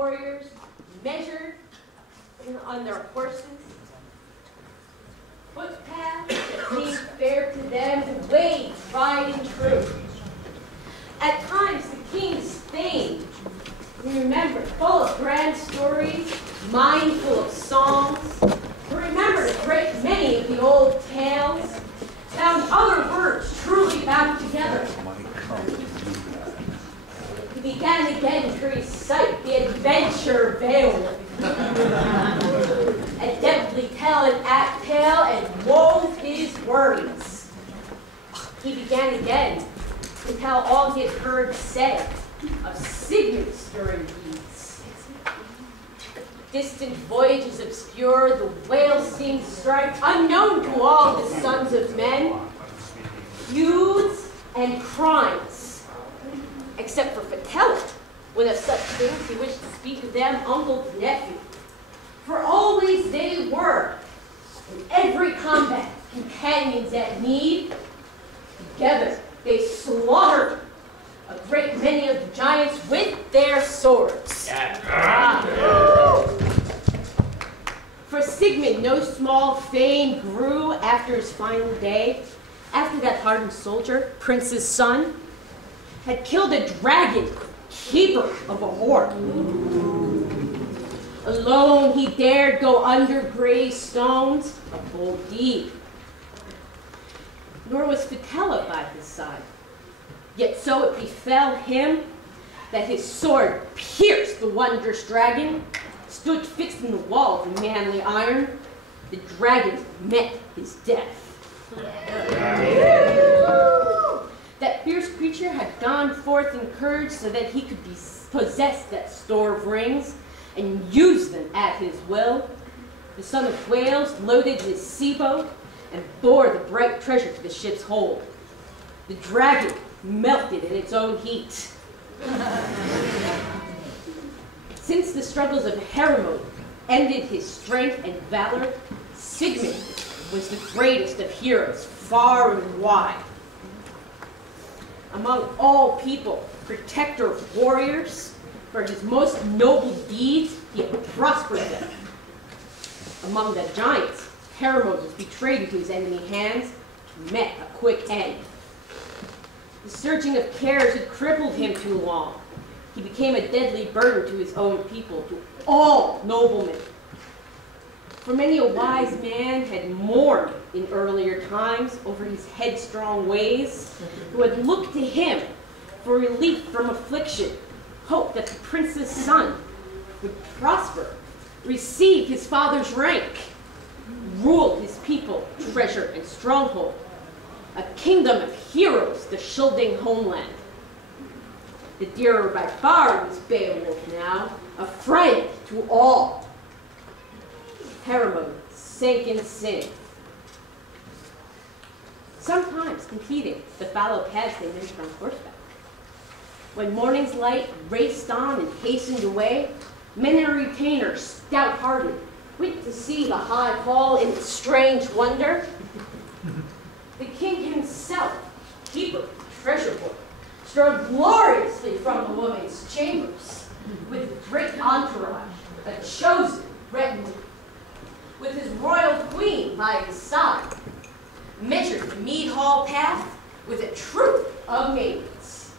warriors measured on their horses, footpaths that seemed fair to them, the ways tried and true. At times, the king's fame, we remember, full of grand stories, mindful of songs. We remembered a great many of the old tales, found other words truly bound together. He began again to recite the adventure Beowulf, and deftly tell an act tale and wove his words. He began again to tell all he had heard said of Sigmund's stirring deeds. Distant voyages obscure, the whale seemed strife, unknown to all the sons of men, feuds and crimes, except for Fitela, when of such things he wished to speak of them, uncle to nephew. For always they were, in every combat, companions at need. Together they slaughtered a great many of the giants with their swords. For Sigmund, no small fame grew after his final day, after that hardened soldier, Prince's son, had killed a dragon, keeper of a horde. Alone he dared go under gray stones, a bold deed. Nor was Fitela by his side. Yet so it befell him that his sword pierced the wondrous dragon, stood fixed in the wall of manly iron. The dragon met his death. That fierce creature had gone forth in courage so that he could possess that store of rings and use them at his will. The son of Wales loaded his sea boat and bore the bright treasure to the ship's hold. The dragon melted in its own heat. Since the struggles of Hermod ended his strength and valor, Sigmund was the greatest of heroes, far and wide. Among all people, protector of warriors, for his most noble deeds, he had prospered them. Among the giants, Hermod was betrayed into his enemy hands, met a quick end. The surging of cares had crippled him too long. He became a deadly burden to his own people, to all noblemen. For many a wise man had mourned in earlier times over his headstrong ways, who had looked to him for relief from affliction, hoped that the prince's son would prosper, receive his father's rank, rule his people, treasure and stronghold, a kingdom of heroes, the Scylding homeland. The dearer by far was Beowulf now, a friend to all. Hermod sank in sin, sometimes competing the fallow paths they measured on horseback. When morning's light raced on and hastened away, many a retainer, stout-hearted, went to see the high hall in its strange wonder. The king himself, keeper of the treasure hoard, strode gloriously from the women's chambers, with a great entourage, a chosen retinue, with his royal queen by his side, measured the mead hall path with a troop of maidens.